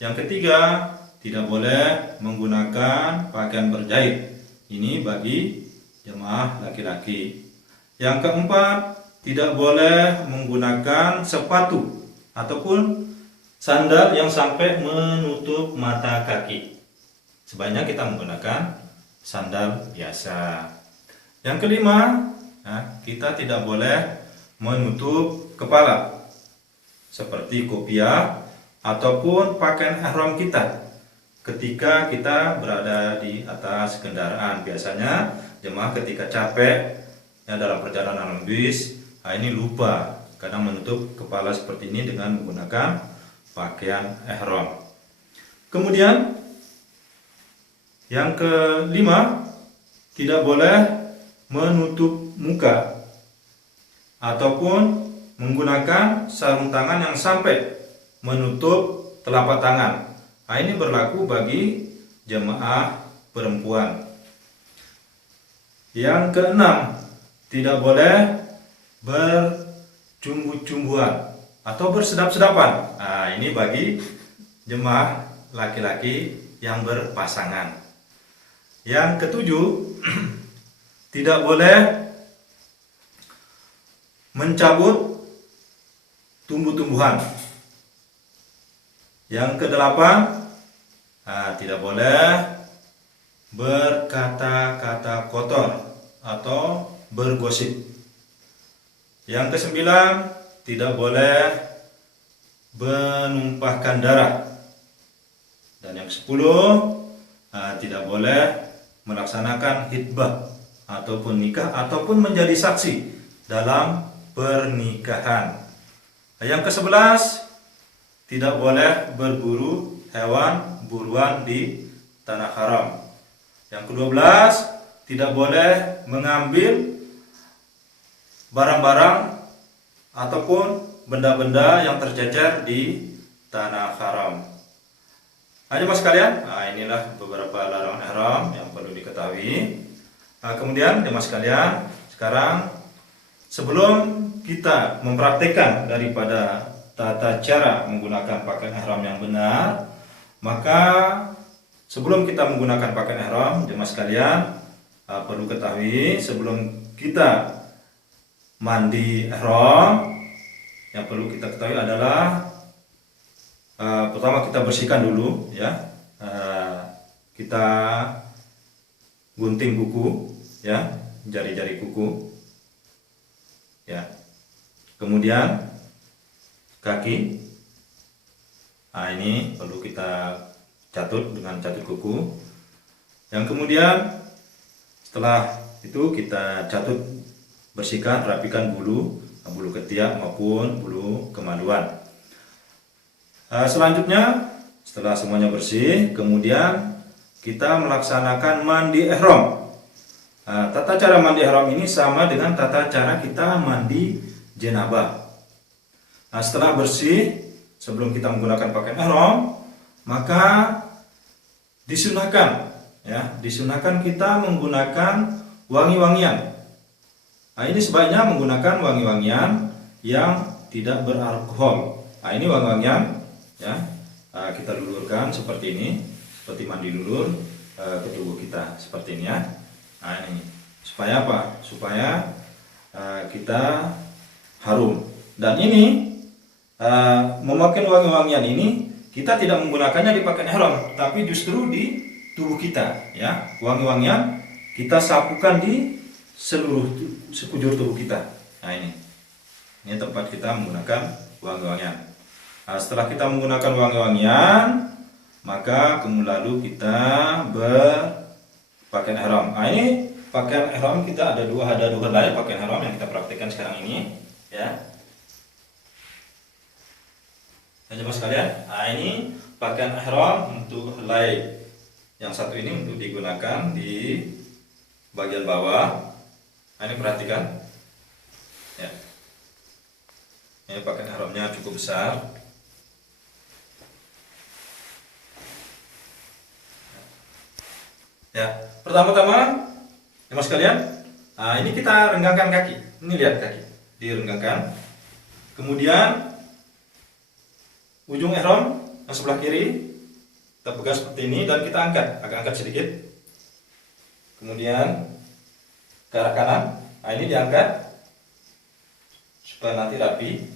Yang ketiga, tidak boleh menggunakan pakaian berjahit. Ini bagi jemaah laki-laki. Yang keempat, tidak boleh menggunakan sepatu ataupun sandal yang sampai menutup mata kaki. Sebaiknya kita menggunakan sandal biasa. Yang kelima, kita tidak boleh menutup kepala seperti kopiah ataupun pakaian ihram kita ketika kita berada di atas kendaraan. Biasanya jemaah ketika capek dalam perjalanan bis, ini lupa kadang menutup kepala seperti ini dengan menggunakan pakaian ihram. Kemudian yang kelima, tidak boleh menutup muka ataupun menggunakan sarung tangan yang sampai menutup telapak tangan. Ini berlaku bagi jemaah perempuan. Yang keenam, tidak boleh bercumbu-cumbuan atau bersedap-sedapan. Ini bagi jemaah laki-laki yang berpasangan. Yang ketujuh, tidak boleh mencabut tumbuh-tumbuhan. Yang kedelapan, tidak boleh berkata-kata kotor atau bergosip. Yang kesembilan, tidak boleh menumpahkan darah. Dan yang kesepuluh, tidak boleh melaksanakan khitbah ataupun nikah ataupun menjadi saksi dalam pernikahan. Yang kesebelas, tidak boleh berburu hewan buruan di tanah haram. Yang ke-12, tidak boleh mengambil barang-barang ataupun benda-benda yang tercecer di tanah haram. Jemaah sekalian, inilah beberapa larangan ihram yang perlu diketahui. Kemudian jemaah sekalian, sekarang sebelum kita mempraktikkan daripada tata cara menggunakan pakaian ihram yang benar, maka sebelum kita menggunakan pakaian ihram, jemaah sekalian perlu ketahui sebelum kita mandi ihram, yang perlu kita ketahui adalah pertama kita bersihkan dulu ya, kita gunting kuku ya, jari-jari kuku ya, kemudian kaki. Ini perlu kita catut dengan catut kuku. Yang kemudian setelah itu kita catut, bersihkan, rapikan bulu ketiak maupun bulu kemaluan. Selanjutnya setelah semuanya bersih, kemudian kita melaksanakan mandi ihram. Tata cara mandi ihram ini sama dengan tata cara kita mandi jenabah. Setelah bersih, sebelum kita menggunakan pakaian ihram, maka disunahkan kita menggunakan wangi-wangian. Ini sebaiknya menggunakan wangi-wangian yang tidak beralkohol. Ini wangi-wangian ya, kita lulurkan seperti ini, seperti mandi lulur ke tubuh kita seperti ini ya. Ini supaya apa? Supaya kita harum. Dan ini memakai wangi-wangian ini kita tidak menggunakannya di pakaian ihram, tapi justru di tubuh kita ya. Wangi-wangian kita sapukan di seluruh sekujur tubuh kita. Ini tempat kita menggunakan wangi-wangian. Setelah kita menggunakan wangi-wangian, maka kemudian lalu kita berpakaian ihram. Ini pakaian ihram kita ada dua helai pakaian ihram yang kita praktikkan sekarang ini ya. Jemaah sekalian, ini pakaian ihram untuk helai yang satu ini untuk digunakan di bagian bawah. Ini perhatikan ya. Ini pakaian ihramnya cukup besar. Ya, pertama-tama jemaah sekalian, ini kita renggangkan kaki. Ini lihat kaki, direnggangkan. Kemudian ujung ihram yang sebelah kiri kita pegang seperti ini dan kita angkat, agak angkat sedikit. Kemudian ke arah kanan. Nah, ini diangkat supaya nanti rapi.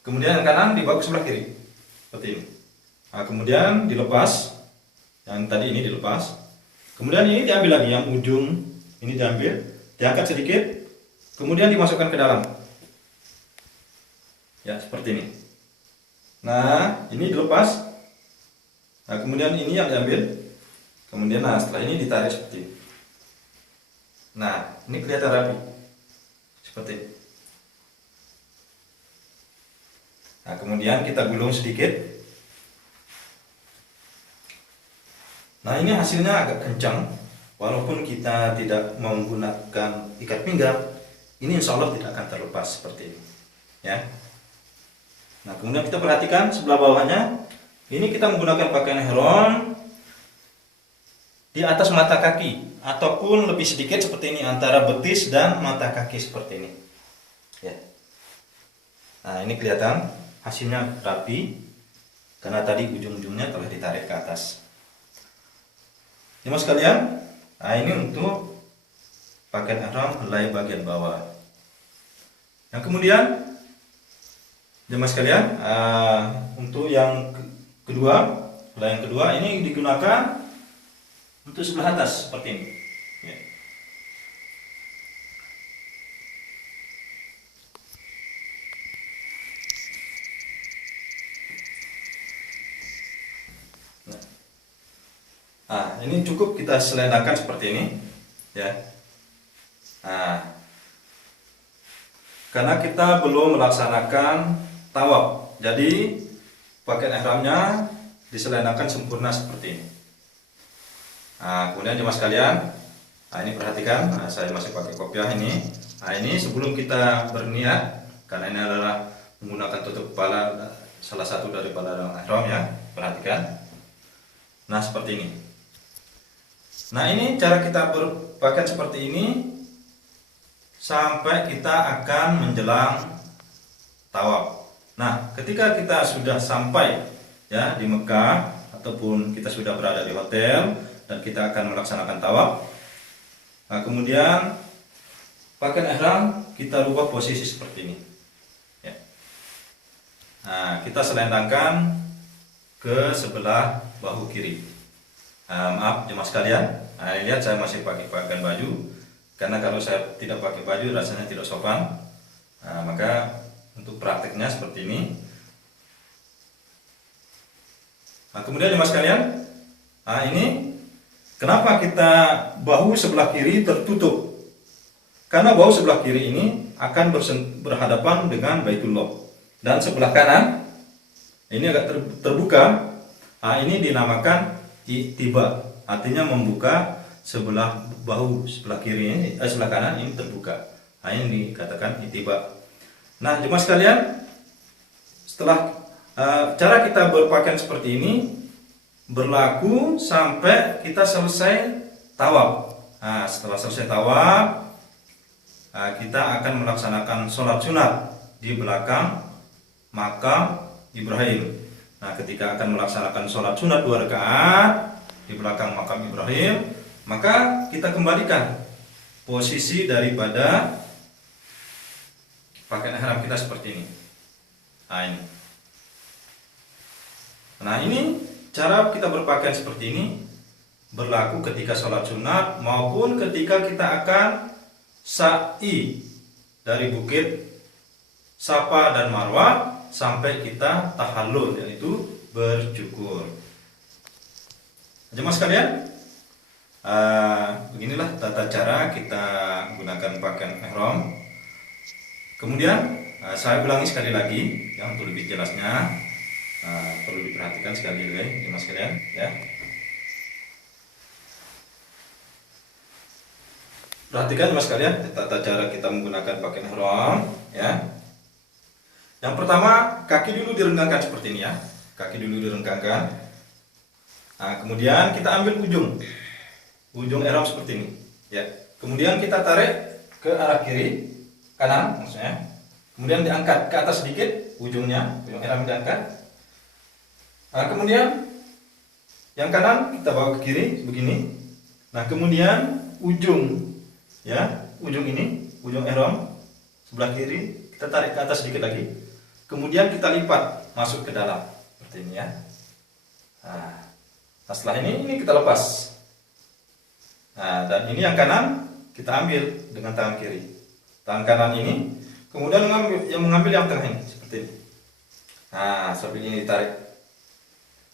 Kemudian yang kanan dibawa ke sebelah kiri seperti ini. Nah, kemudian dilepas, yang tadi ini dilepas. Kemudian ini diambil lagi, yang ujung ini diambil, diangkat sedikit, kemudian dimasukkan ke dalam. Ya, seperti ini. Nah, ini dilepas. Nah, kemudian ini yang diambil. Kemudian setelah ini ditarik seperti ini. Nah, ini kelihatan rapi. Seperti ini. Nah, kemudian kita gulung sedikit. Nah, ini hasilnya agak kencang. Walaupun kita tidak menggunakan ikat pinggang, ini insya Allah tidak akan terlepas seperti ini. Ya. Nah, kemudian kita perhatikan sebelah bawahnya. Ini kita menggunakan pakaian ihram di atas mata kaki, ataupun lebih sedikit seperti ini, antara betis dan mata kaki seperti ini. Ya. Nah, ini kelihatan hasilnya rapi karena tadi ujung-ujungnya telah ditarik ke atas. Jemaah sekalian, nah ini untuk pakaian ihram helai bagian bawah. Yang kemudian jemaah sekalian, untuk yang kedua, helai yang kedua ini digunakan untuk sebelah atas seperti ini. Ya. Nah, ini cukup kita selendangkan seperti ini, ya. Nah, karena kita belum melaksanakan tawaf, jadi pakaian ihramnya diselendangkan sempurna seperti ini. Nah, kemudian jemaah sekalian, nah ini perhatikan, nah, saya masih pakai kopiah ini. Nah, ini sebelum kita berniat, karena ini adalah menggunakan tutup kepala, salah satu dari barang ihram ya, perhatikan. Nah, seperti ini. Nah, ini cara kita berpakaian seperti ini sampai kita akan menjelang tawaf. Nah, ketika kita sudah sampai ya di Mekah ataupun kita sudah berada di hotel dan kita akan melaksanakan tawaf. Nah, kemudian pakaian ihram kita rubah posisi seperti ini. Ya. Nah, kita selendangkan ke sebelah bahu kiri. Maaf jemaah sekalian, nah, lihat saya masih pakai pakaian baju, karena kalau saya tidak pakai baju rasanya tidak sopan. Nah, maka untuk prakteknya seperti ini. Nah, kemudian jemaah sekalian, nah ini kenapa kita bahu sebelah kiri tertutup? Karena bahu sebelah kiri ini akan berhadapan dengan Baitullah, dan sebelah kanan ini agak terbuka. Nah, ini dinamakan i'tiba, artinya membuka sebelah bahu sebelah kiri ini, sebelah kanan ini terbuka. Nah, ini dikatakan i'tiba. Nah, jemaah sekalian, setelah cara kita berpakaian seperti ini berlaku sampai kita selesai tawaf. Nah, setelah selesai tawaf, kita akan melaksanakan sholat sunat di belakang makam Ibrahim. Nah, ketika akan melaksanakan sholat sunat 2 rakaat di belakang makam Ibrahim, maka kita kembalikan posisi daripada pakaian ihram kita seperti ini. Nah, ini cara kita berpakaian seperti ini berlaku ketika sholat sunat maupun ketika kita akan sa'i dari bukit Safa dan Marwah sampai kita tahallul, yaitu bercukur. Jemaah sekalian, beginilah tata cara kita menggunakan pakaian ihram. Kemudian saya ulangi sekali lagi ya, untuk lebih jelasnya perlu diperhatikan sekali lagi jemaah sekalian ya. Perhatikan jemaah sekalian tata cara kita menggunakan pakaian ihram ya. Yang pertama, kaki dulu direnggangkan seperti ini ya. Kaki dulu direnggangkan. Nah, kemudian kita ambil ujung ihram seperti ini ya. Kemudian kita tarik ke arah kiri, kanan maksudnya. Kemudian diangkat ke atas sedikit ujung ihram diangkat. Nah, kemudian yang kanan kita bawa ke kiri begini. Nah, kemudian ujung ini, ujung ihram sebelah kiri kita tarik ke atas sedikit lagi. Kemudian kita lipat masuk ke dalam seperti ini ya. Nah, setelah ini kita lepas. Nah, dan ini yang kanan kita ambil dengan tangan kiri. Tangan kanan ini kemudian mengambil yang tengah ini seperti ini. Nah, seperti ini ditarik.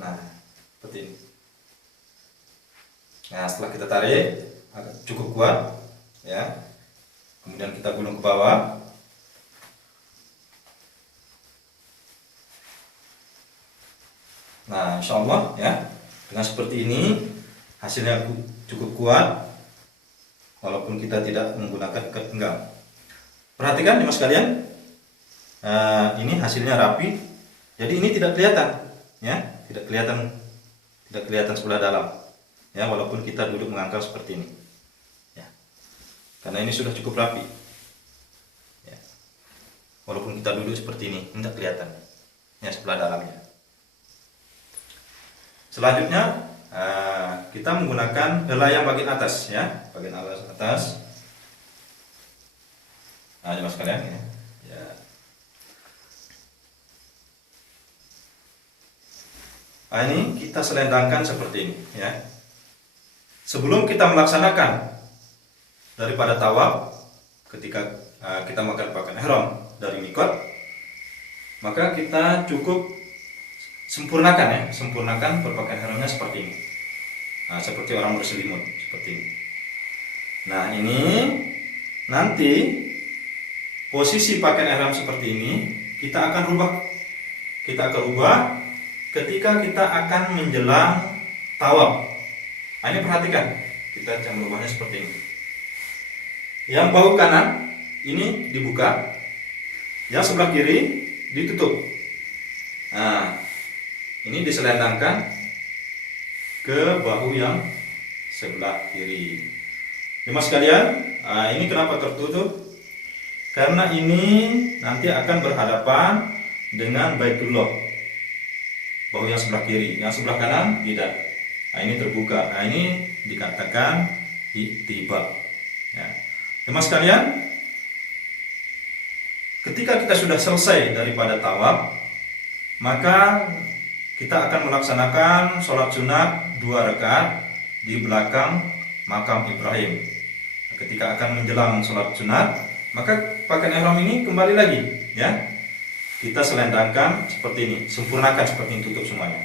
Nah, seperti ini. Nah, setelah kita tarik cukup kuat ya. Kemudian kita gulung ke bawah. Nah, insya Allah ya, dengan seperti ini hasilnya cukup kuat walaupun kita tidak menggunakan ikat pinggang. Perhatikan nih mas kalian, ini hasilnya rapi. Jadi ini tidak kelihatan ya, tidak kelihatan sebelah dalam ya, walaupun kita duduk mengangkat seperti ini ya, karena ini sudah cukup rapi ya. Walaupun kita duduk seperti ini tidak kelihatan ya sebelah dalamnya. Selanjutnya kita menggunakan helai yang bagian atas ya, bagian atas. Nah, ini mas kalian ya. Nah, ini kita selendangkan seperti ini ya. Sebelum kita melaksanakan daripada tawaf, ketika kita pakai ihram dari mikot, maka kita cukup sempurnakan berpakaian ihramnya seperti ini. Nah, seperti orang berselimut seperti ini. Nah, ini nanti posisi pakaian ihram seperti ini kita akan rubah ketika kita akan menjelang tawaf. Nah, ini perhatikan, kita akan merubahnya seperti ini. Yang bahu kanan ini dibuka, yang sebelah kiri ditutup. Nah, ini diselendangkan ke bahu yang sebelah kiri. Mas sekalian, ini kenapa tertutup? Karena ini nanti akan berhadapan dengan Baitullah. Bahu yang sebelah kiri, yang sebelah kanan tidak. Nah, ini terbuka. Nah, ini dikatakan ittiba. Ya. Mas sekalian, ketika kita sudah selesai daripada tawaf, maka kita akan melaksanakan sholat sunat 2 rakaat di belakang makam Ibrahim. Ketika akan menjelang sholat sunat, maka pakaian ihram ini kembali lagi, ya. Kita selendangkan seperti ini, sempurnakan seperti ini, tutup semuanya.